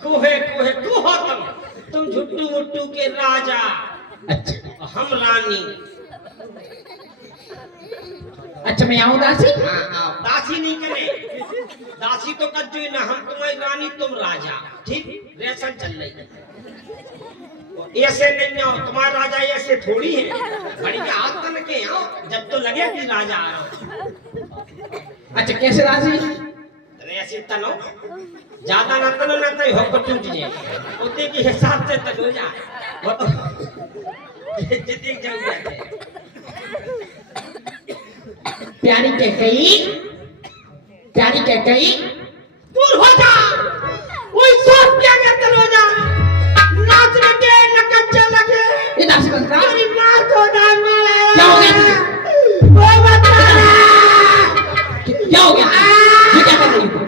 कोहे कोहे तू हो तुम झुट्टू मुट्टू के राजा। अच्छा हम रानी। अच्छा मैं आऊं दासी? हाँ हाँ, दासी नहीं करे, दासी तो कर जो ना, हम तुम्हारी रानी तुम राजा। ठीक रेशन चल रही है, ऐसे नहीं आओ, तुम्हारा राजा ऐसे थोड़ी है, बड़ी के हाथ तन के आओ जब तो लगे कि राजा आ रहा हो। अच्छा कैसे दासी? ऐसे तनो ज्यादा ना तनो ना तो हो टूट जाए, उतने के हिसाब से तनो जा वो तो जितनी जरूरत है। प्यारी कैकई, प्यारी कैकई दूर हो जा, कोई सोच क्या करते हो जा, नाच लगे नकच्चा लगे, ये दासी बन रहा तेरी माँ को डाल में क्या हो गया? वो बता क्या हो गया? ये क्या कर रही हो?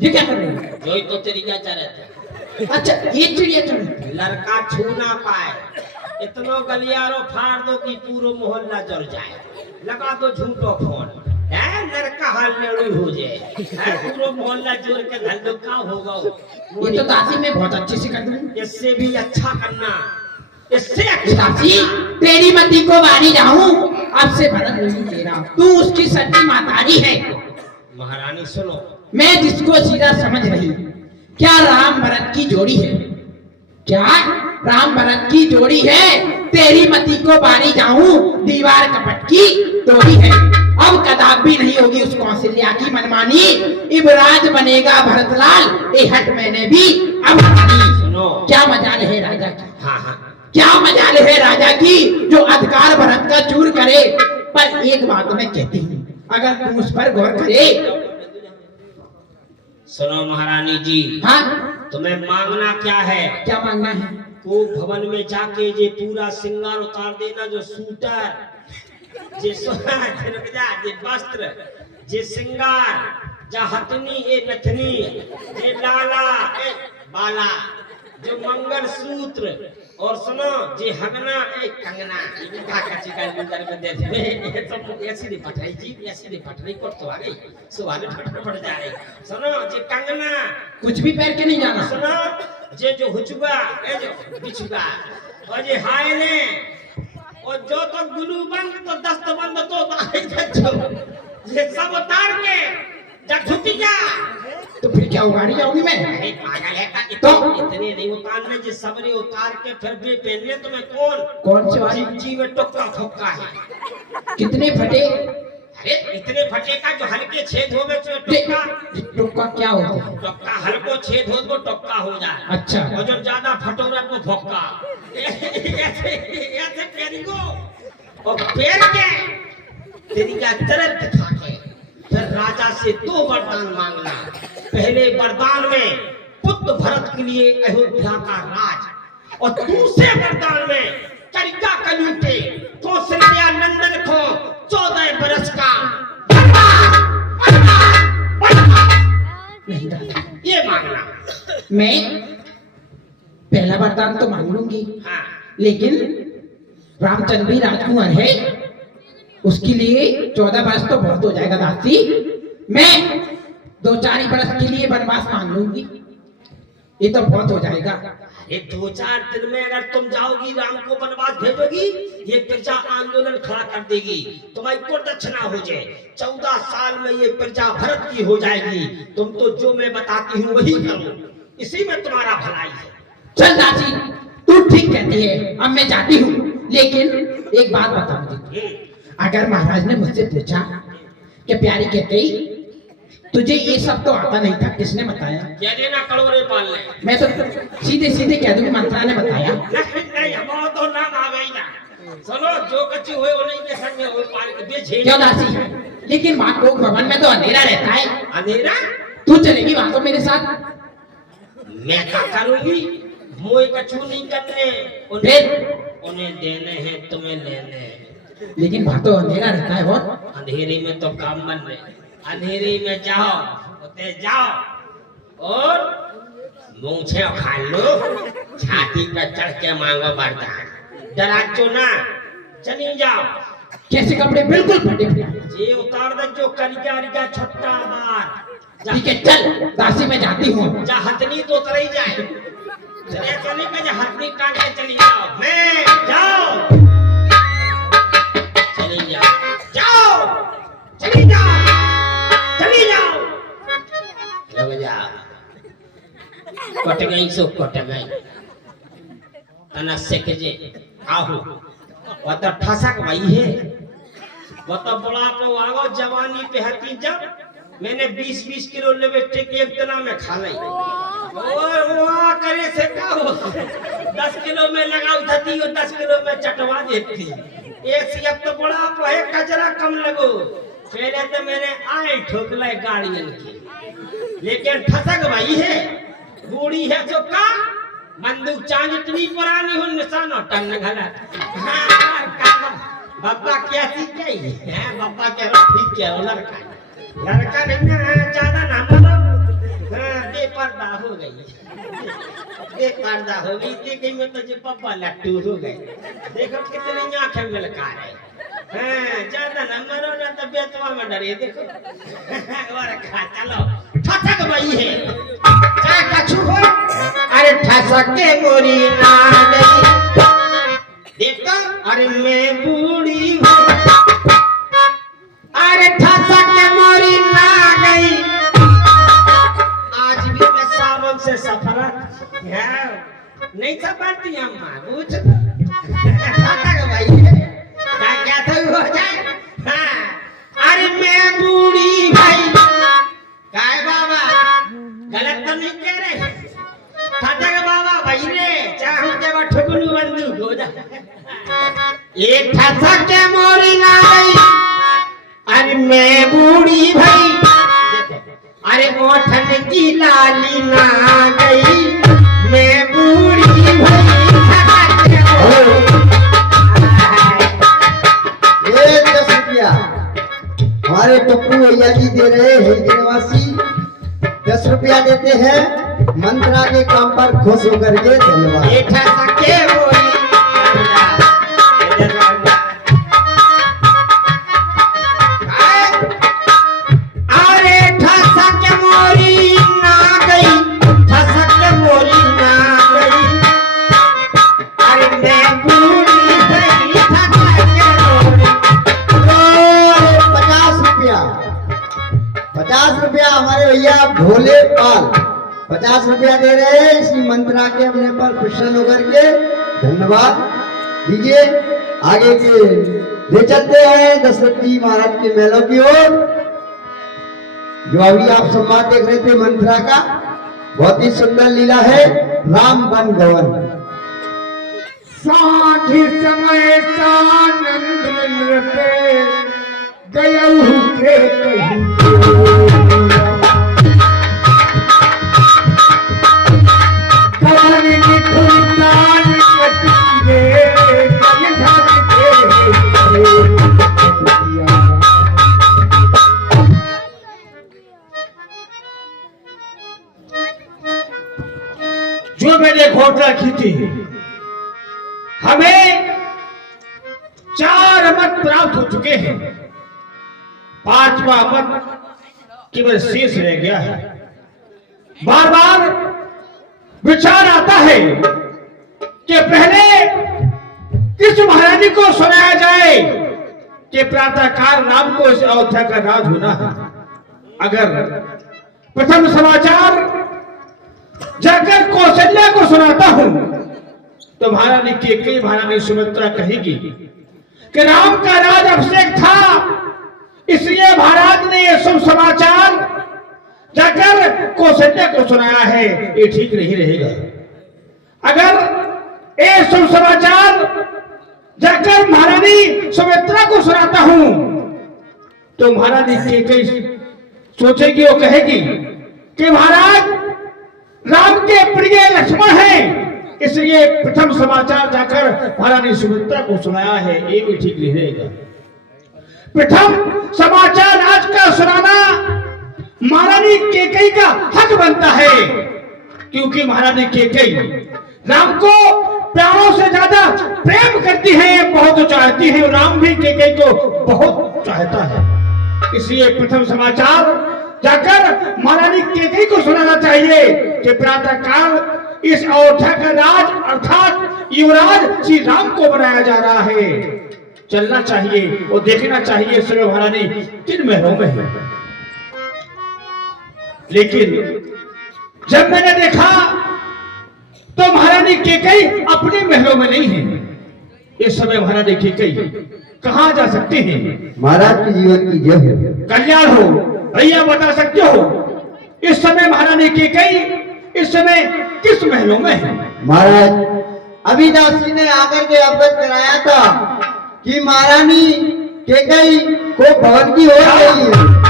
ये क्या कर रही हो? जो तो तेरी क्या चाह रहे थे? अच्छा ये चिड़िया चढ़ लड़का छू ना पाए, इतनो गलियारो फाड़ दो कि पूरा मोहल्ला जल जाए, लगा दो झूठो फोन है, लड़का हाल में हो जाए, पूरा मोहल्ला जोड़ के धल दो, क्या होगा? ये तो दासी मैं बहुत अच्छे से कर दूंगी। इससे भी अच्छा करना, इससे ये अच्छा दासी करना। तेरी मती को बारी जाऊं, अब से भरत नहीं तेरा, तू उसकी सच्ची मातारी है। महारानी सुनो, मैं जिसको सीधा समझ रही, क्या राम भरत की जोड़ी है? क्या राम भरत की जोड़ी है? तेरी मती को बारी जाऊं, दीवार कपट की तोड़ी है। अब कदापि नहीं होगी उस कौशल्या की मनमानी, इबराज बनेगा भरतलाल, ए हट मैंने भी अब सुनो। क्या मजाल है राजा की, हाँ हाँ क्या मजाल है राजा की, जो अधिकार भरत का चूर करे। पर एक बात मैं कहती हूँ, अगर तुम उस पर गौर करे। सुनो महारानी जी, हाँ तुम्हें मांगना क्या है? क्या मांगना है? को भवन में जाके जे पूरा श्रृंगार उतार देना, जो सूटर, जे सोना, जे वस्त्र, जे श्रृंगार, जा हथनी ए नथनी, जे लाला ए बाला, जो मंगल सूत्र, और सुनो जे हंगना ए कंगना, इनका कच्ची का अंदर में दे दे, ये तो ऐसी नहीं पटरी जी, ऐसी नहीं पटरी को तो आ गई, सुहाने फटफट पड़ जा रही। सुनो जे कंगना, कुछ भी पैर के नहीं जाना। सुनो जे जो हुचुगा ए जो बिछुगा, और जे हायले, और जो तो गुलू बंद तो दस्त बंद तो ये सब उतार के जब छुट्टिया, तो फिर क्या उगाड़ी जाऊंगी मैं? अरे पागल है का, तो? इतने नहीं उतारने, जिस सबरे उतार के फिर भी पहनने तुम्हें कौन से वाली? जी में टुक्का ठोक्का है। कितने फटे? अरे इतने फटे का जो हल्के छेद हो गए टुक्का, टुक्का क्या होता है? टुक्का हल्को छेद हो तो टुक्का हो जाए। अच्छा और जो ज्यादा फटो रहा तो भोक्का, ऐसे ऐसे पेरिंगो और पेर के तेरी का तरह दिखा के फिर राजा से दो वरदान मांगना। पहले वरदान में पुत्र भरत के लिए अयोध्या का राज, और दूसरे वरदान में कलिका कलूटे कौशल्या नंदन को 14 बरस का नहीं दादा, ये मांगना। मैं पहला वरदान तो मांग लूंगी, हाँ लेकिन रामचंद्र भी राजकुमार है, उसके लिए 14 बरस तो बहुत हो जाएगा दासी। मैं 2-4 बरस के लिए वनवास मांग लूंगी, ये तो बहुत हो जाएगा। ये 2-4 दिन में अगर तुम जाओगी, राम को वनवास भेजोगी, ये प्रजा आंदोलन खड़ा कर देगी, तुम्हारी को दक्षिणा हो जाए, 14 साल में ये प्रजा भरत की हो जाएगी। तुम तो जो मैं बताती हूँ वही करो, इसी में तुम्हारा भलाई है। चल दासी तू ठीक कहती है, अब मैं जाती हूँ, लेकिन एक बात बता मुझे, अगर महाराज ने मुझसे पूछा कि प्यारी कहती तुझे ये सब तो आता नहीं था, किसने बताया? क्या देना कड़ोरे पाल ले, मैं तो सीधे सीधे कह दूंगी मंत्रा ने बताया। नहीं हमारा तो नाम आ गई ना। सुनो जो कच्ची हुए वो नहीं के संग में हो पाल के बेचे। क्यों दासी? लेकिन वहाँ लोग भवन में तो अंधेरा रहता है, अंधेरा तू चलेगी वहाँ तो मेरे साथ? मैं क्या करूंगी? मोए कछु नहीं करने, उन्हें देने हैं तुम्हें लेने हैं। लेकिन वहाँ तो अंधेरा रहता है बहुत। अंधेरे में तो काम बन रहे, अंधेरे में जाओ, उते जाओ और मूंछे उखाड़ लो, छाती पे चढ़ के मांगो वरदान, डराचो ना, चली जाओ। कैसे कपड़े? बिल्कुल फटे फटे। ये उतार दे जो करिका रिका छट्टा मार, ठीक है चल दासी मैं जाती हूँ। जा हथनी तो उतर ही जाए, चले चले का जा हथनी काट के चली जाओ, मैं जाओ चली जाओ, जाओ चली जाओ, चली जाओ, लग जाओ, कट गई सो कट गई, तना सेक जे आहू, वो तो ठसक भाई है, वो तो बड़ा तो आगो जवानी पे हती जब मैंने 20-20 किलो लिपस्टिक एक तना में खा ली और वहाँ करे से का हो 10 किलो में लगा उठाती और 10 किलो में चटवा देती, एक सी अब तो बड़ा पे कचरा कम लगो, पहले तो मैंने आए ठोकले गाड़ियन की, लेकिन ठसक भाई है बूढ़ी है जो का बंदूक चांद इतनी पुरानी हो निशान टंग घला बाबा क्या सीख गई है, बाबा कह रहा ठीक क्या हो लड़का नहीं है ज्यादा ना बोलो, बेपर्दा हो गई, बेपर्दा हो गई, देखी में तो जो पापा लट्टू हो गए, देखो कितनी आंखें में लगा रहे, ज्यादा ना मरो ना तो बेतवा में डरे, देखो और खा चलो ठसक भाई है चाहे कछु हो, अरे ठसक के मोरी ना गई, देखो अरे मैं बूढ़ी हूँ, अरे ठसक के मोरी ना गई, आज भी मैं सावन से सफरत नहीं सफरती अम्मा पूछ ठसक भाई क्या था हो जाए, अरे मैं बूढ़ी भाई काय बाबा गलत तो नहीं कह रहे, ठसक बाबा भाई रे चाहे के बाद ठुकलू बंदूक हो जाए, एक ठसक के मोरी ना गई, अरे मैं बूढ़ी भाई, अरे ओठन की लाली ना गई, मैं बूढ़ी भाई, ये 10 रुपया हमारे टप्पू भैया जी दे रहे हैं निवासी, 10 रुपया देते हैं, मंत्रा के काम पर खुश होकर के धन्यवाद। ये ठसक के मोरी भोले पाल 50 रुपया दे रहे हैं, इसी मंत्रा के अपने पर प्रसन्न होकर के धन्यवाद दीजिए। आगे के ले चलते हैं दशरथ जी महाराज के मेलों की ओर, जो अभी आप संवाद देख रहे थे मंत्रा का, बहुत ही सुंदर लीला है राम वन गवन। साँझ समय सानंद नृत्य गयऊ के कहीं जो मैंने घोषणा की थी, हमें 4 मत प्राप्त हो चुके हैं, 5वां मत केवल शेष रह गया है। बार बार विचार आता है कि पहले किस महारानी को सुनाया जाए कि प्रातःकाल राम को इस अयोध्या का राज होना है। अगर प्रथम समाचार जाकर कौशल्या को सुनाता हूं तो महारानी कैकेयी महारानी सुमित्रा कहेगी कि राम का राज अभिषेक था, इसलिए महाराज ने यह शुभ समाचार जाकर कौशल्या को सुनाया है, ये ठीक नहीं रहेगा। अगर ये शुभ समाचार जाकर महारानी सुमित्रा को सुनाता हूं तो महारानी कैकेयी सोचेगी और कहेगी कि महाराज राम के प्रिय लक्ष्मण हैं, इसलिए प्रथम समाचार जाकर महारानी सुमित्रा को सुनाया है, ये भी ठीक नहीं रहेगा। प्रथम समाचार आज का सुनाना महारानी कैकेयी का हक बनता है, क्योंकि महारानी कैकेयी राम को प्राणों से ज्यादा प्रेम करती है, बहुत चाहती है, राम भी कैकेयी को बहुत चाहता है, इसलिए प्रथम समाचार जाकर महारानी केकई को सुनाना चाहिए कि प्रातः काल इस अयोध्या का राज अर्थात युवराज श्री राम को बनाया जा रहा है। चलना चाहिए और देखना चाहिए इस समय महारानी किन महलों में है। लेकिन जब मैंने देखा तो महारानी केकई अपने महलों में नहीं है। इस समय महारानी केकई कहां जा सकते हैं? महाराज के जीवन की जय हो। कल्याण हो। भैया बता सकते हो इस समय महारानी केकई इस समय किस महलों में है? महाराज अभी दासी ने आकर के अवगत कराया था कि महारानी केकई को भवन की ओर गई है।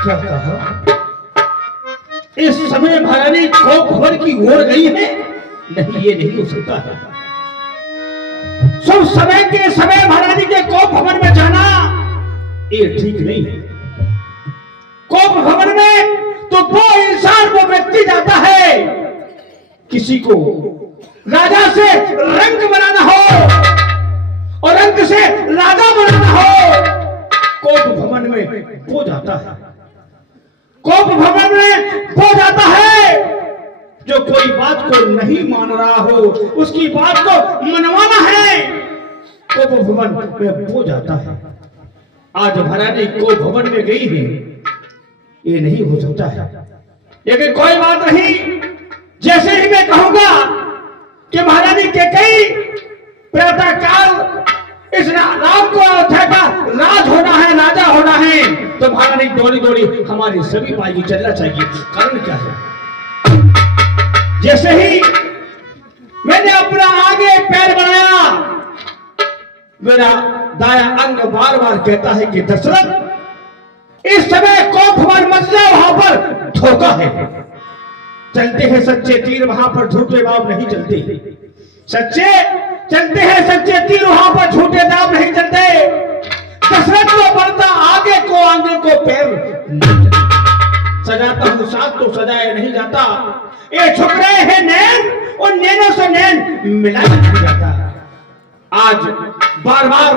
क्या कहा? इस समय महारानी को भवन की ओर गई है? नहीं, ये नहीं हो सकता है। सब समय के समय महारानी के कोप भवन में जाना ये ठीक नहीं है। कोप भवन में तो वो इंसान वो व्यक्ति जाता है किसी को राजा से रंग बनाना हो और रंग से राजा बनाना हो। कोप भवन में वो जाता है। कोप भवन में वो जाता है जो कोई बात को नहीं मान रहा हो, उसकी बात को मनवाना है। कोप भवन में वो जाता है। आज महारानी कोप भवन में गई है, ये नहीं हो सकता है। लेकिन कोई बात नहीं, जैसे ही मैं कहूंगा कि महारानी केकई प्रातः काल इस राम को अयोध्या का राज होना है, राजा होना है, तो महारानी दौड़ी दौड़ी हमारी सभी पाएगी। चलना चाहिए। कारण क्या है? जैसे ही मैंने अपना आगे पैर बढ़ाया, मेरा दाया अंग बार बार कहता है कि दशरथ इस समय कोप भवन मत जाओ, वहां पर धोखा है। चलते हैं सच्चे तीर, वहां पर झूठे बाब नहीं चलते। सच्चे चलते हैं सच्चे तीर, वहां पर झूठे दाब नहीं चलते। दशरथ को बढ़ता आगे को पैर सजाता हूं साथ तो सजाया नहीं जाता। ये छुप रहे हैं नैन और नैनों से नैन मिलाया नहीं जाता। आज बार बार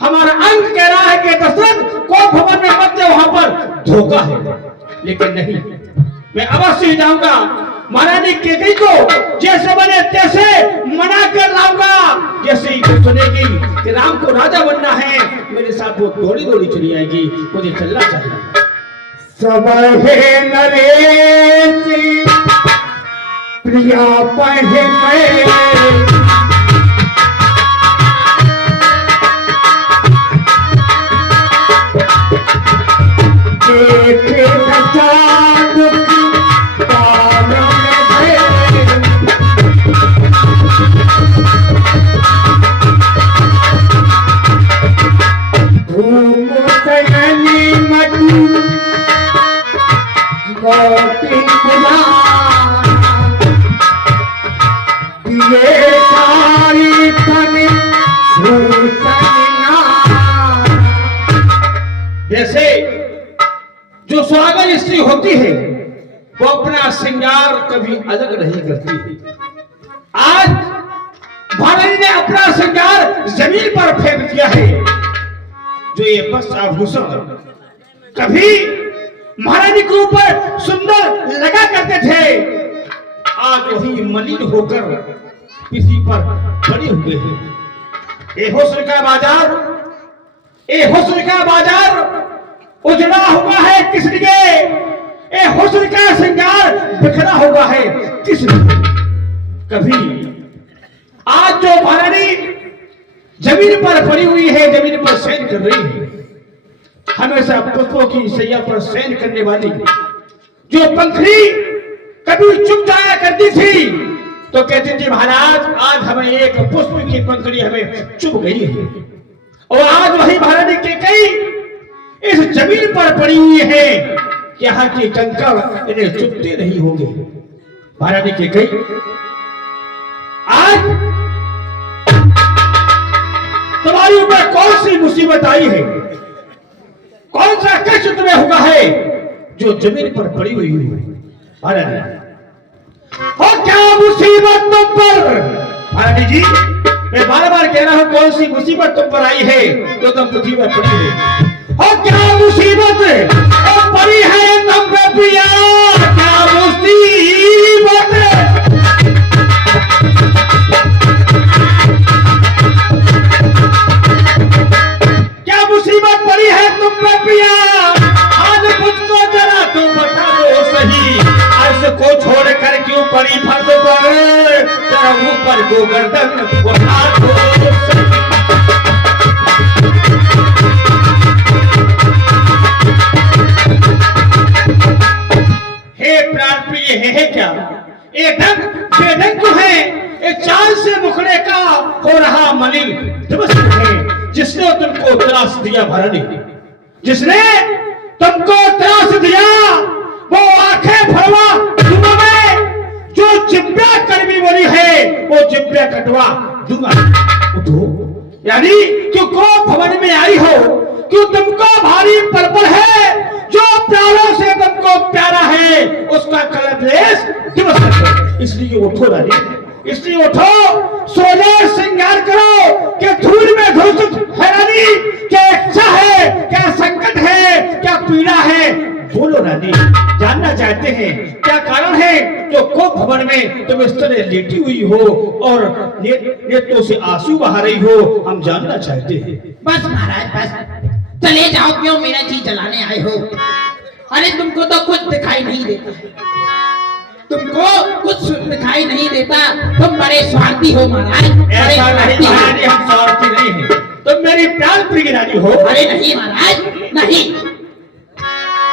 हमारा अंग कह रहा है कि दशरथ को भवन में मत जाओ, वहां पर धोखा है। लेकिन नहीं, मैं अवश्य ही जाऊंगा। महारानी केकई को जैसे बने तैसे मना कर लाऊंगा। जैसे ही सुनेगी कि राम को राजा बनना है, मेरे साथ वो दौड़ी दौड़ी चली आएगी। मुझे चलना चाहिए। सब है नरेश प्रिया पहने जैसे जो सुहागन स्त्री होती है वो अपना श्रृंगार कभी अलग नहीं करती। आज महारानी ने अपना श्रृंगार जमीन पर फेंक दिया है। जो ये वस्त्र आभूषण कभी महारानी के ऊपर सुंदर लगा करते थे, आज वही मलिन होकर किसी पर पड़े हुए हैं। ये हुस्न का बाजार, ये हुस्न का बाजार उजड़ा हुआ है किस लिए? ये हुस्न का श्रृंगार बिखरा हुआ है किस लिए? कभी आज जो महारानी जमीन पर पड़ी हुई है, जमीन पर शयन कर रही है, हमेशा पुष्पों की सैया पर शयन करने वाली जो पंखड़ी कभी चुप जाया करती थी तो कहती थी महाराज आज हमें एक पुष्प की पंखड़ी हमें चुप गई है। और आज वही महारानी केकई इस जमीन पर पड़ी हुई है, यहाँ की कंकड़ इन्हें चुपते नहीं होंगे। महारानी केकई आज तुम्हारी ऊपर कौन सी मुसीबत आई है? कौन सा कष्ट तुम्हें हुआ है जो जमीन पर पड़ी हुई हो। महारानी हो क्या मुसीबत तुम पर? महारानी जी मैं बार बार कह रहा हूं कौन सी मुसीबत तुम पर आई है जो तुम पृथ्वी पर पड़ी है? हो क्या मुसीबत पड़ी है तुम पे पिया? क्या मुसीबत? क्या मुसीबत पड़ी है तुम पे पिया? आज मुझको जरा तुम बता दो सही। अर्श को छोड़कर क्यों पड़ी फर्द पर? जरा ऊपर को गर्दन उठा दो सही। हे प्राण प्रिय है क्या? ये ढंग बेढंग क्यों है? ये चाल से मुखड़े का हो रहा मलिन दिवस है जिसने तुमको त्रास दिया भरनी, जिसने तुमको त्रास दिया वो आंखें भरवा दूंगा मैं। जो जिब्या कर्मी बोली है वो जिब्या कटवा दूंगा। उठो यानी क्यों को भवन में आई हो? क्यों तुमको भारी पर्पल है? जो प्यारों से तुमको प्यारा है उसका कलश दिवस है। इसलिए उठो रानी, इसलिए उठो, सोलह श्रृंगार करो कि धूल में घुस है रानी। क्या इच्छा है, क्या संकट है, क्या पीड़ा है? बोलो रानी, जानना चाहते हैं क्या कारण है जो को भवन में तुम इस तरह लेटी हुई हो और नेत्रों से आंसू बहा रही हो? हम जानना चाहते हैं। बस महाराज बस, चले जाओ, क्यों मेरा जी जलाने आए हो? अरे तुमको तो कुछ दिखाई नहीं देता, तुमको कुछ दिखाई नहीं देता, तुम बड़े स्वार्थी हो महाराज। ऐसा नहीं महारानी, हम स्वार्थी नहीं हैं, तुम मेरी प्राण प्रिय रानी हो। अरे नहीं महाराज नहीं,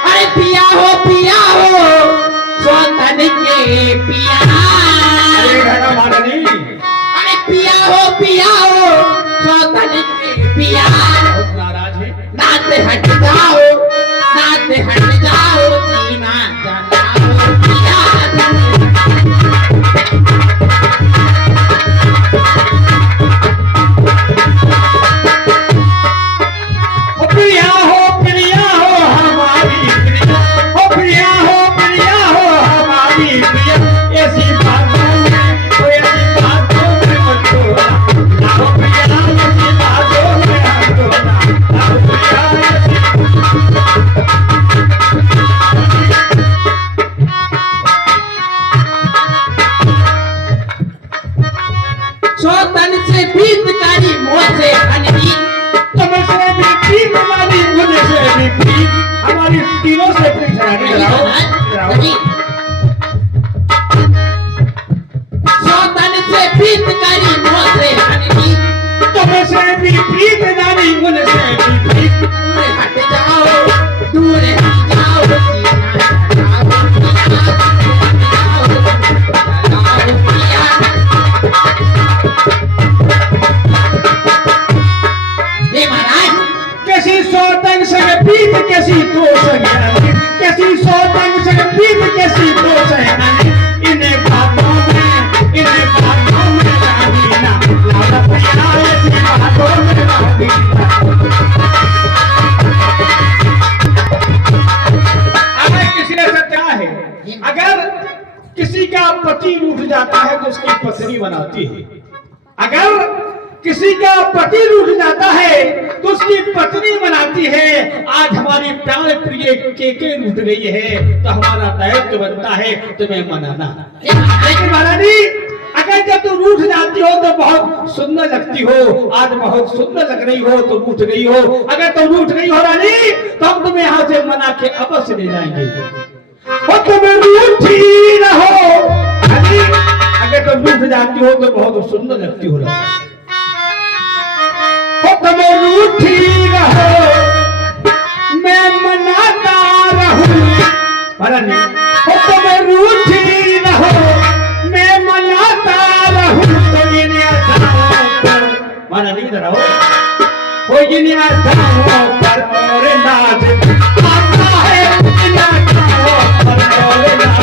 अरे पिया हो स्वतन के पिया। अरे महारानी, अरे पिया हो स्वतन के पिया। नाराज है? नाते हट जाओ, नाते हट जाओ, जीना जलाओ पिया। प्रिया हो हमारी प्रिया, ओ प्रिया हो हमारी प्रिया। ऐसी बातों में, ओ ऐसी बातों में मत रोना, आओ प्रिया ऐसी बातों में मत रोना, आओ प्रिया स्वतन से बीतकारी मोह से अनबीत, तुमसे भी प्रीत हमारी, मुझसे भी प्रीत हमारी, तीनों से प्रीत है। नहीं स्वतन से बीतकारी मोह से अनबीत, तुमसे भी प्रीत नारी, मुझसे भी प्रीत। दूर हट जाओ, दूर हट जाओ, जीना जलाओ पिया। हे महाराज, कैसी सौतन से प्रीत, कैसी तो संग, कैसी सौतन से प्रीत, कैसी तो संग। इन्हें बातों में रानी ना लाला प्रिया, ऐसी बातों में रानी ना। अगर किसी ने क्या है, अगर किसी का पति रूठ जाता है तो उसकी पत्नी बनाती है। अगर किसी का पति रूठ जाता है तो उसकी पत्नी बनाती है। आज हमारी प्राण प्रिय के रूठ गई है तो हमारा दायित्व बनता है तुम्हें मनाना। लेकिन महारानी, अगर जब तुम रूठ जाती हो तो बहुत सुंदर लगती हो, आज बहुत सुंदर लग रही हो तो रूठ गई हो। अगर तुम रूठ गई हो रानी तो हम तुम्हें यहाँ से मना के अवश्य ले जाएंगे। और तुम रूठी रहो रानी, अगर तुम रूठ जाती हो तो बहुत सुंदर लगती हो रानी। तुम रूठी रहो, मैं मनाता रहूं महारानी। तुम रूठी रहो, मैं मनाता रहूं। तो ये महारानी इधर आओ, हो ये पर और नाच आता है, पर और नाच।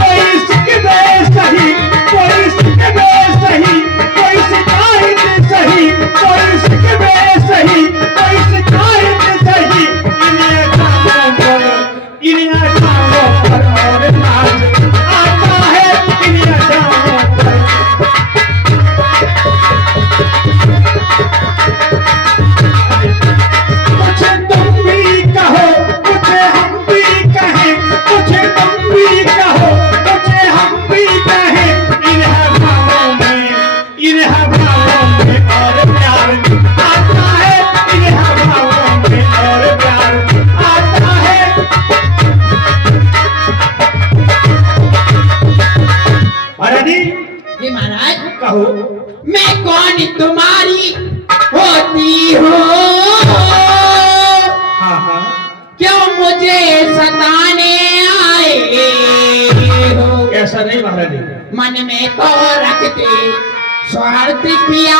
कोई शिकायत सही, कोई शिकायत सही, कोई शिकायत इन अदाओं पर और नाज आता है इन अदाओं पर। कुछ तुम भी कहो कुछ हम भी कहें, कुछ तुम भी कहो कुछ हम भी कहें, इन हवाओं में और प्यार आता है, इन हवाओं में और प्यार आता है। महारानी ये महाराज कहो मैं कौन तुम्हारी होती हूँ, हाँ हाँ क्यों मुझे सताने आए हो। ऐसा नहीं महारानी, मन में तो रखते स्वार्थ पिया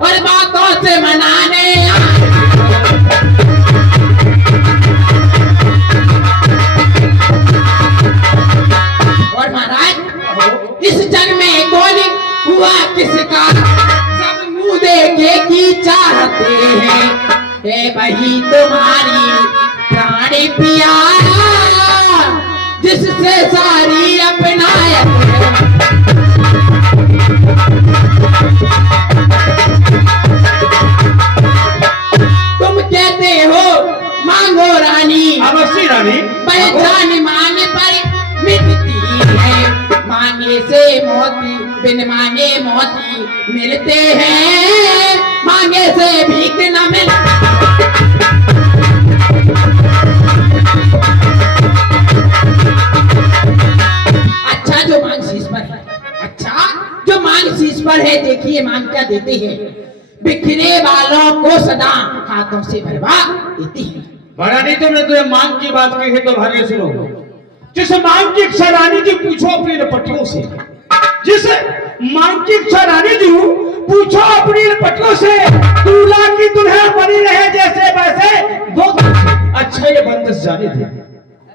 और बातों से मनाने आए। और महाराज इस जन्म में कौन हुआ किसका, सब मुंह देखे की चाहते हैं, हे वही तुम्हारी प्राणी पिया जिससे सारी अपनायत है। तुम कहते हो मांगो रानी, अवश्य रानी, पहचान माने पर मिटती है, मांगे से मोती बिन मांगे मोती मिलते हैं, मांगे से भीख न मिल। अच्छा जो मांग शीश पर है, अच्छा जो मांग शीश पर है, देखिए मांग क्या देते हैं, बिखरे बालों को सदा हाथों से भरवा देती है। महारानी तुमने तुझे मांग की बात कही है तो भारी सुनो, जिस मांग की इच्छा रानी जी पूछो अपनी पटियों से, जिस मांग की इच्छा रानी जी पूछो अपनी पटियों से, दूल्हा की दुल्हन बनी रहे जैसे वैसे वो। अच्छा ये बंदिश जाने दे,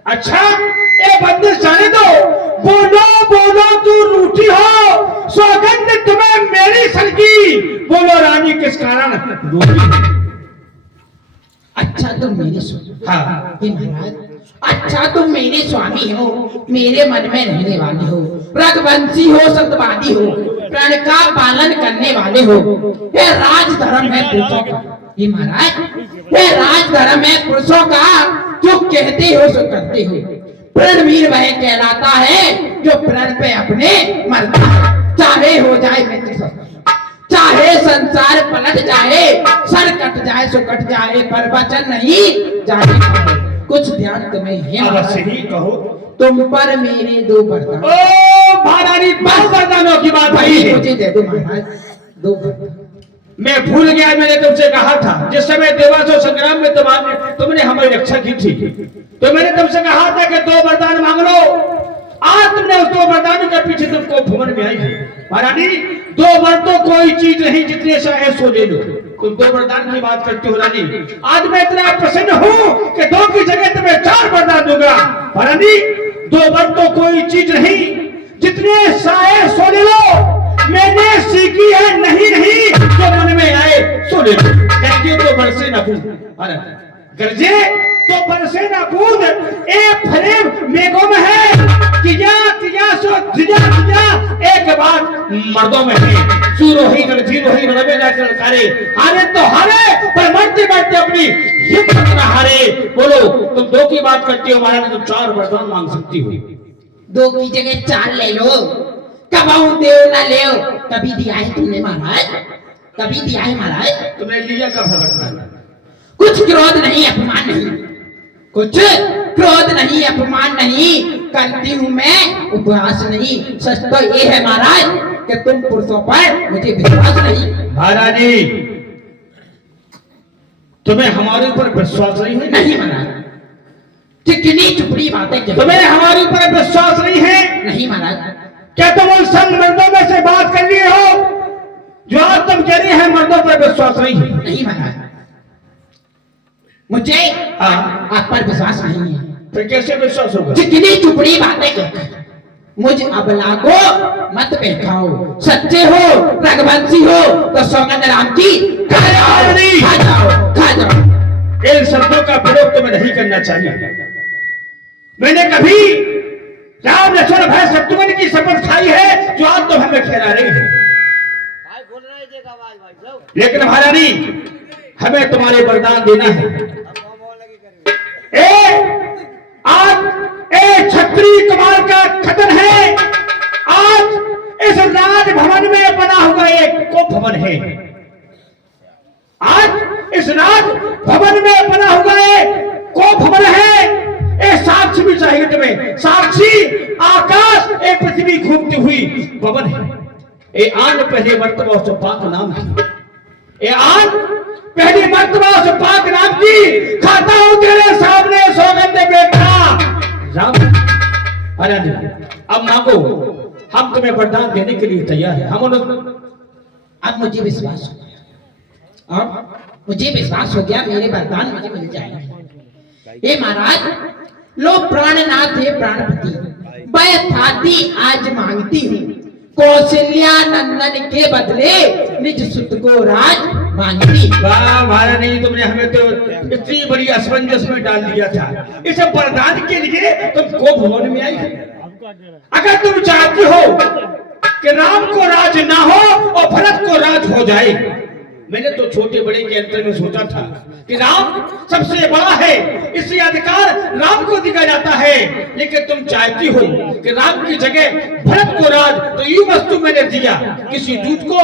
अच्छा ये बंदिश जाने दो, बोलो बोलो तू रूठी हो, सौगंध तुम्हें मेरी सर की, बोलो रानी किस कारण रूठी। अच्छा तुम मेरे स्वामी, हाँ हे महाराज अच्छा तुम मेरे स्वामी हो, मेरे मन में रहने वाले हो, रघुवंशी हो, सत्यवादी हो, प्रण का पालन करने वाले हो, ये राज धर्म है पुरुषों का। हे महाराज ये राज धर्म है पुरुषों का, जो कहते हो सो करते हो। प्रणवीर वह कहलाता है जो प्रण पे अपने मरता है, चाहे हो जाए मित्र शत्रु, चाहे संसार पलट जाए, सर कट जाए सो कट जाए, पर वचन नहीं जाने। कुछ ध्यान तुम्हें है अवश्य ही कहो। तुम पर मेरे दो वरदान। ओ महारानी बस वरदानों की बात भाई है, मुझे दे दो महाराज दो वरदान। मैं भूल गया, मैंने तुमसे कहा था जिस समय देवासुर संग्राम में तुमने हमारी रक्षा की थी, तो मैंने तुमसे कहा था कि दो वरदान मांग लो। आज तुमने उस दो वरदानों के पीछे तुमको भुवन में आई है। महारानी दो वर तो कोई चीज नहीं, जितने चाहे सो ले लो। तुम दो वरदान की बात करते हो रानी, आज मैं इतना प्रसन्न हूँ कि दो की जगह तुम्हें 4 वरदान दूंगा। महारानी दो वर तो कोई चीज नहीं, जितने चाहे सो ले लो। मैंने सीखी है नहीं नहीं, जो मन में आए सो ले लो। कहते तो बरसे न कूद, गरजे तो बरसे न कूद, एक फरेब मेघों में है, किया किया सो धिजा धिजा, एक बात मर्दों में है, सूरो ही गरजीरो ही रवे जाकर करे, हारे तो हारे पर मरते मरते अपनी हिम्मत न हारे। बोलो तुम दो की बात करती हो, महाराज तुम 4 वरदान मांग सकती हो। दो की जगह 4 ले लो, कबाऊ देव ना ले, कभी दिया है तुमने महाराज, कभी दिया है महाराज। तुमने लिया कब है वरदान? कुछ क्रोध नहीं, अपमान नहीं, कुछ क्रोध नहीं, अपमान नहीं करती हूँ मैं, उपहास नहीं। सच तो ये है महाराज कि तुम पुरुषों पर मुझे विश्वास नहीं। महारानी तुम्हें हमारे ऊपर विश्वास नहीं है? नहीं महाराज, चिकनी चुपड़ी बातें कहते हो। तुम्हें हमारे ऊपर विश्वास नहीं है? नहीं महाराज। क्या तुम उन सब मर्दों में से बात कर लिए हो जो आज तुम कह रहे हैं मर्दों पर विश्वास नहीं है? नहीं महाराज, मुझे आप पर विश्वास नहीं है। फिर कैसे विश्वास होगा? चिकनी चुपड़ी बातें कहकर मुझ अबला को मत बैठाओ। सच्चे हो, रघुवंशी हो तो सौगंध राम की खा जाओ, खा जाओ, खा जाओ। इन शब्दों का प्रयोग तुम्हें नहीं करना चाहिए। मैंने कभी राम लक्ष्मण भय शत्रुघ्न की शपथ खाई है जो आज तो हमें खेला रही है। लेकिन महारानी हमें तुम्हारे वरदान देना है। आज क्षत्रिय कुमार का खतन है। आज इस राजभवन में बना हुआ एक कोप भवन है। आज इस राजभवन में बना हुआ एक कोप भवन है। साक्षी भी चाहिए तुम्हें, साक्षी आकाश पृथ्वी घूमती हुई भवन है। आन पहले मर्तबा उस पाक नाम की, आन पहली मर्तबा उस पाक नाम की खाता हूं तेरे सामने सौगंध बेटा राम। अरे अब मांगो, हम तुम्हें वरदान देने के लिए तैयार है। हम अब मुझे विश्वास हो गया, अब मुझे विश्वास हो गया मेरे वरदान मुझे मिल जाएंगे। ये महाराज लो प्राणनाथ है प्राणपति, मैं थाती आज मांगती हूँ कौशल्या नंदन के बदले निज सुत को राज मांगती। वाह महारानी, तुमने हमें तो इतनी बड़ी असमंजस में डाल दिया था। इस वरदान के लिए तुम को भवन में आई। अगर तुम चाहती हो कि राम को राज ना हो और भरत को राज हो जाए, मैंने तो छोटे बड़े के अंतर में सोचा था कि राम सबसे बड़ा है, इसलिए अधिकार राम को दिया जाता है। लेकिन तुम चाहती हो कि राम की जगह भरत को राज, तो ये वस्तु मैंने दिया। किसी दूत को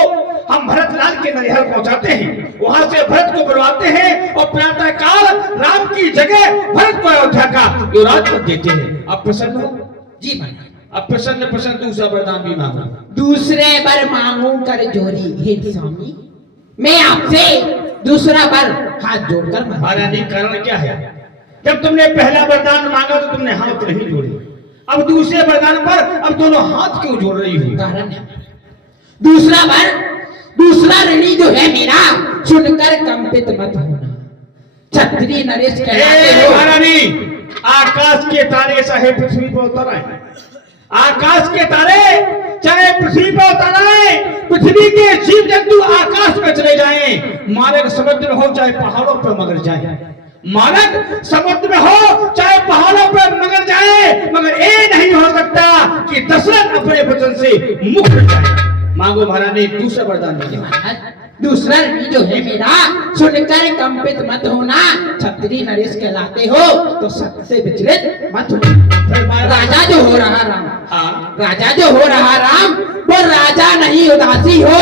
हम भरत लाल के ननिहाल पहुंचाते हैं, वहां से भरत को बुलवाते हैं और प्रातः काल राम की जगह भरत को अयोध्या का युवराज कर देते हैं। आप प्रसन्न हो? जी महाराज। अब प्रसन्न प्रसन्न दूसरा वरदान भी मांगो। दूसरे वर मांगू कर जोरी, हे स्वामी मैं आपसे दूसरा बार हाथ जोड़कर महारानी कारण क्या है? जब तुमने पहला वरदान मांगा तो तुमने हाथ नहीं जोड़े, अब दूसरे वरदान पर अब दोनों हाथ क्यों जोड़ रही हो? कारण है दूसरा बार, दूसरा ऋणी जो है मेरा, सुनकर कंपित मत होना। क्षत्रिय नरेश कहलाते हो। महारानी आकाश के तारे चाहे पृथ्वी पर उतर आए, आकाश के तारे चाहे पृथ्वी पर उतर आए, पृथ्वी के जीव जंतु आकाश में चले जाएं, मानव समुद्र में हो चाहे पहाड़ों पर मगर जाए, मानव समुद्र में हो चाहे पहाड़ों पर मगर जाए, मगर ये नहीं हो सकता कि दशरथ अपने वचन से मुक्त जाए। मांगो महारानी दूसरा वरदान दीजिए। दूसरा जो है मेरा, सुनकर कंपित मत होना। क्षत्रिय नरेश कहलाते हो तो सबसे विचलित मत होना। राजा जो हो रहा राम, राजा जो हो रहा राम, वो राजा नहीं उदासी हो।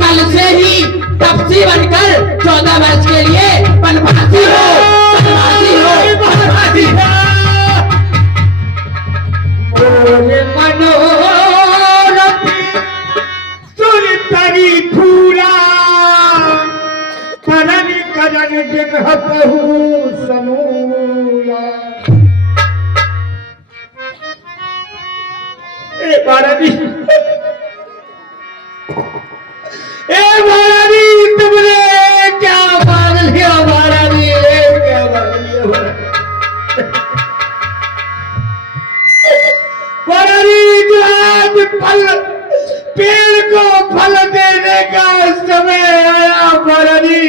कल से ही तपसी बनकर 14 वर्ष के लिए वनवासी हो, वनवासी हो, वनवासी हो। फूला करन करन जगह कहू समूला। ए महारानी, तुमने क्या मांग लिया महारानी? क्या मांग लिया महारानी? जो आज फल पेड़ को फल देने का समय आया महारानी,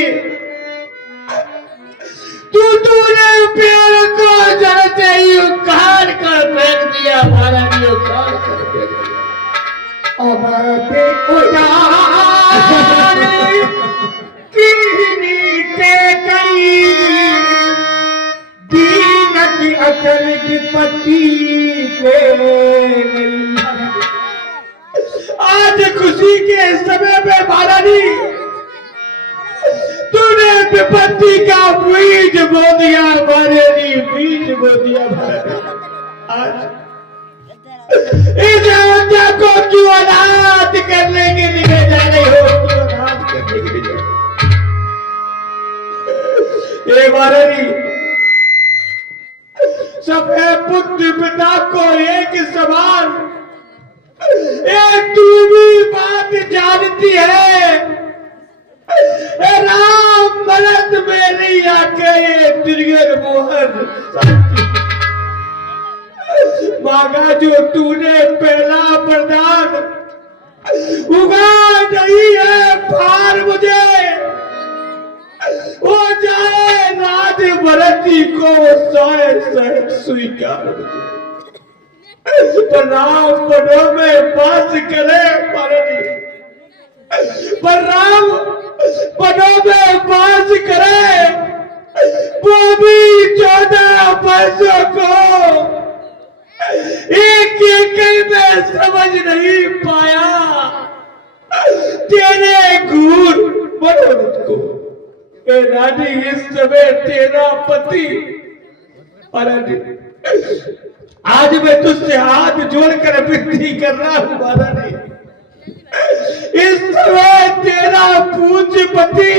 तूने पेड़ को जड़ से ही उखाड़ कर फेंक दिया महारानी, उखाड़ कर फेंक दिया। अब दीन की अकल विपत्ति के आज खुशी के समय में महारानी तूने विपत्ति का बीज बो दिया महारानी, बीज बो दिया महारानी। आज इस अयोध्या को क्यों अनाथ करने के लिए जा रही हो? क्यों अनाथ करने के लिए? ये महारानी सब पुत्र पिता को एक समान, तू भी बात जानती है। राम भरत में नहीं आके दुर्गन मोहन मांगा जो तूने पहला वरदान, उगा नहीं है फार मुझे, हो जाए राज भरत जी को सहज स्वीकार मुझे। पर राम बनो में वास करे महाराज, पर राम बनो में वास करे, वो भी 14 वर्षों को एक एक में समझ नहीं पाया तेरे गुण मनोरथ को। ए रानी, इस समय तेरा पति आज मैं तुझसे हाथ जोड़कर विनती कर रहा हूं महारानी, इस समय तेरा पूज्य पति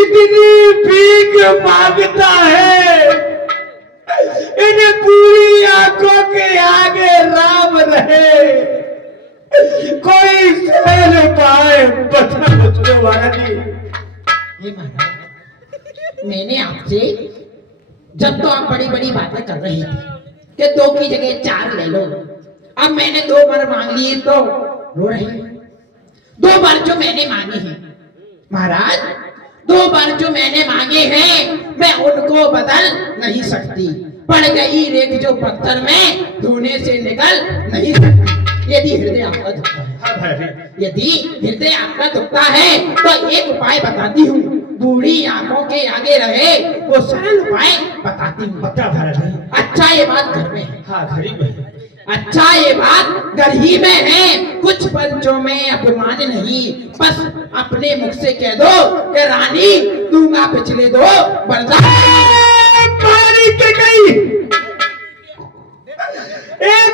इतनी भीख मांगता है, इन पूरी आंखों के आगे राम रहे, कोई सहज उपाय बता मुझको महारानी। हे महाराज, मैंने आपसे जब तो आप बड़ी बड़ी बातें कर रही थी कि 2 की जगह 4 ले लो, अब मैंने 2 बार मांग लिए तो रो रही। 2 बार जो मैंने मांगे हैं महाराज, 2 बार जो मैंने मांगे हैं मैं उनको बदल नहीं सकती। पड़ गई रेख जो पत्थर में धोने से निकल नहीं सकती। यदि हृदय आपका दुखता है, यदि हृदय आपका दुखता है तो एक उपाय बताती हूँ, बूढ़ी आंखों के आगे रहे वो सरल उपाय बताती हूँ। बता महाराज। अच्छा ये बात घर में है। हाँ, घर ही में। अच्छा ये बात घर ही में है, कुछ पंचों में अभिमान नहीं, बस अपने मुख से कह दो कि रानी दूंगा पिछले 2 बरसात पानी के गई। एक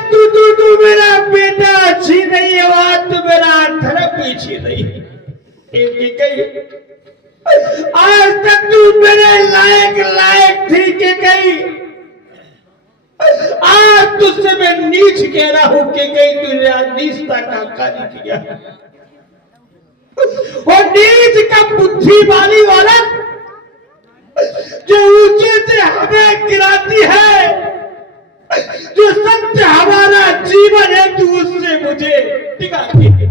तू मेरा बेटा अच्छी नहीं है, बात तू मेरा धर्म पीछी नहीं। एक कही आज तक तू मेरे लायक थी कि कही, आज तुझसे मैं नीच कह रहा हूं कि कहीं तुझे आज नीचता का कार्य किया। और नीच का बुद्धि वाला जो ऊंचे से हमें गिराती है, जो सत्य हमारा जीवन है, तू उससे मुझे टिकाती है।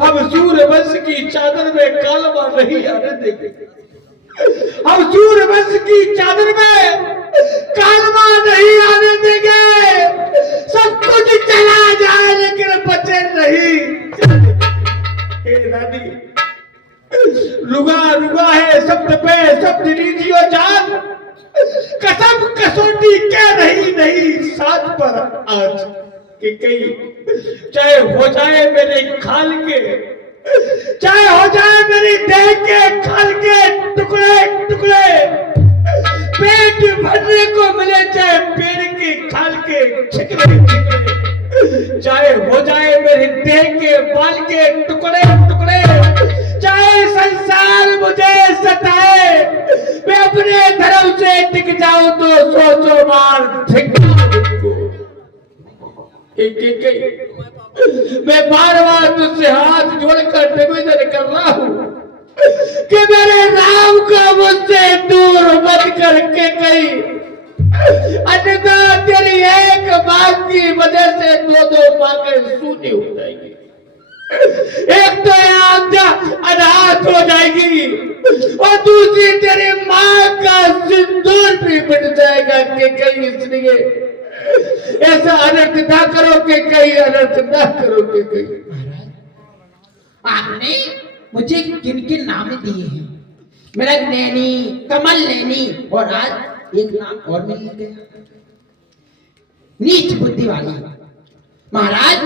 हम सूर्यवंश की चादर में कालवा नहीं आने देंगे, हम सूर्यवंश की चादर में कालवा नहीं आने देंगे। सब कुछ चला जाए लेकिन बचे नहीं। हे रानी, रुगा है शब्द पे शब्द लीजियो जान, कसम कसौटी कह रही नहीं साथ पर आज कि कहीं चाहे हो जाए मेरे खाल के, चाहे हो जाए मेरी देह के खाल के टुकड़े टुकड़े, पेट भरने को मिले चाहे पेड़ के खाल के छिकरे छिकरे, चाहे हो जाए मेरी देह के बाल के टुकड़े टुकड़े, चाहे संसार मुझे सताए, मैं अपने धर्म से टिक जाऊं तो सोचो मार धिक। मैं बार बार तुझसे हाथ जोड़कर निवेदन कर रहा हूं कि मेरे राम को मुझसे दूर मत करके कहीं, अन्यथा तेरी एक बात की वजह से 2 मांगें सूनी हो जाएगी। एक तो आज्ञा अनाथ हो जाएगी और दूसरी तेरी मां का सिंदूर भी मिट जाएगा कि कहीं, इसलिए ऐसा अनर्थ ना करो कि कहीं, अनर्थ ना करो कि कहीं। आपने मुझे किन किन नाम दिए हैं, मृग नैनी, कमल नैनी, और आज एक नाम और मिल गया, नीच बुद्धि वाली। महाराज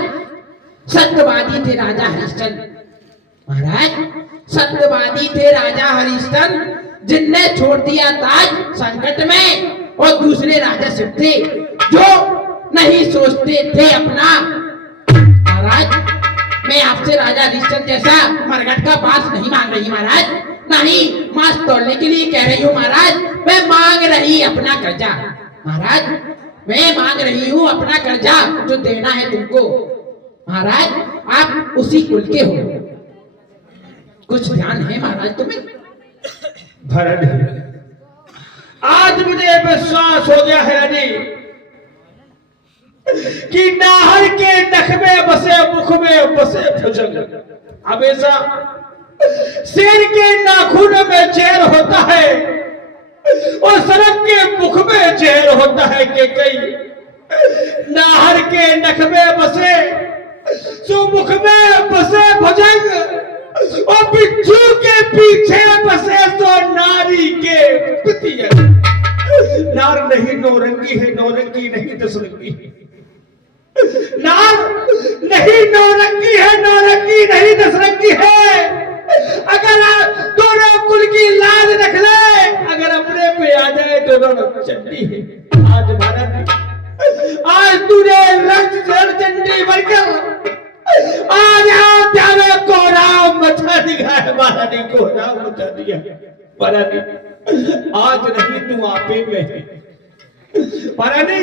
सत्यवादी थे राजा हरिश्चंद्र, महाराज सत्यवादी थे राजा हरिश्चंद्र, जिनने छोड़ दिया ताज संकट में, और दूसरे राजा सिर्फ थे जो नहीं सोचते थे अपना। महाराज मैं आपसे राजा हरिश्चंद्र जैसा मरघट का बांस नहीं मांग रही महाराज, नहीं मांस तोड़ने के लिए कह रही हूँ महाराज, मैं मांग रही अपना कर्जा। महाराज मैं मांग रही हूँ अपना कर्जा जो देना है तुमको। महाराज आप उसी कुल के हो, कुछ ध्यान है महाराज तुम्हें? भरत, आज मुझे विश्वास हो गया है रानी कि नाहर के नख में बसे, मुख में बसे भुजंग, हमेशा शेर के नाखून में चैन होता है और सड़क के मुख में चैन होता है कि कई नाहर के नख में बसे सो मुख में बसे भुजंग और बिच्छू के पीछे बसे तो नारी के पितिया। नार नहीं नौरंगी है, नौरंगी नहीं दसरंगी है। नार नहीं नौरंगी है, नौरंगी नहीं दसरंगी है। अगर दोनों कुल की लाज रख ले, अगर अपने पे आ जाए तो दोनों चंडी है। आज महाराज आज तूने चंडी बनकर आज जावे को राम मचा दिया है। महारानी को राम मचा दिया महारानी। आज नहीं तू आपे में है महारानी,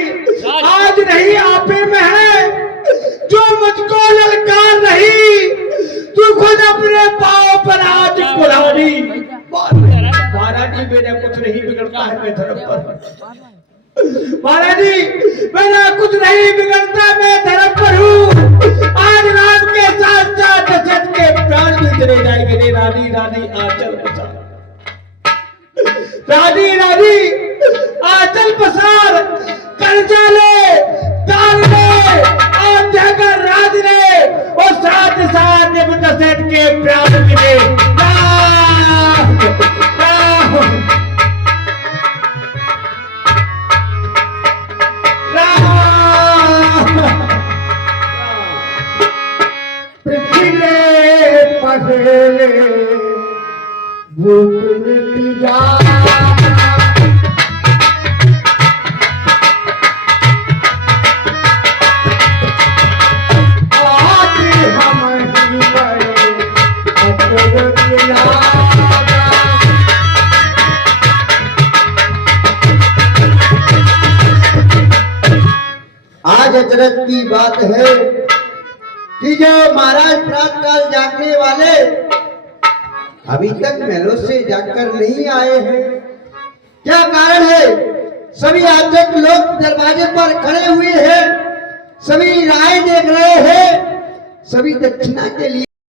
आज नहीं आपे में है। जो मुझको ललकार नहीं तू खुद अपने पांव पर आज कुल्हाड़ी। महारानी मेरा कुछ नहीं बिगड़ता है मैं धर्म पर। महारानी मेरा कुछ नहीं बिगड़ता मैं धर्म पर हूँ। आज राम के साथ साथ दशरथ के प्राण भी चले जाएंगे। रे रानी रानी आंचल पसार, रानी रानी आंचल पसार, कर्जा ले दान ले और जगह राज ले और साथ साथ दशरथ के प्राण भी ले। आज अचरज की बात है कि जो महाराज प्रातः काल जागने वाले अभी तक महलों से जाकर नहीं आए हैं। क्या कारण है? सभी याचक लोग दरवाजे पर खड़े हुए हैं, सभी राय देख रहे हैं, सभी दक्षिणा के लिए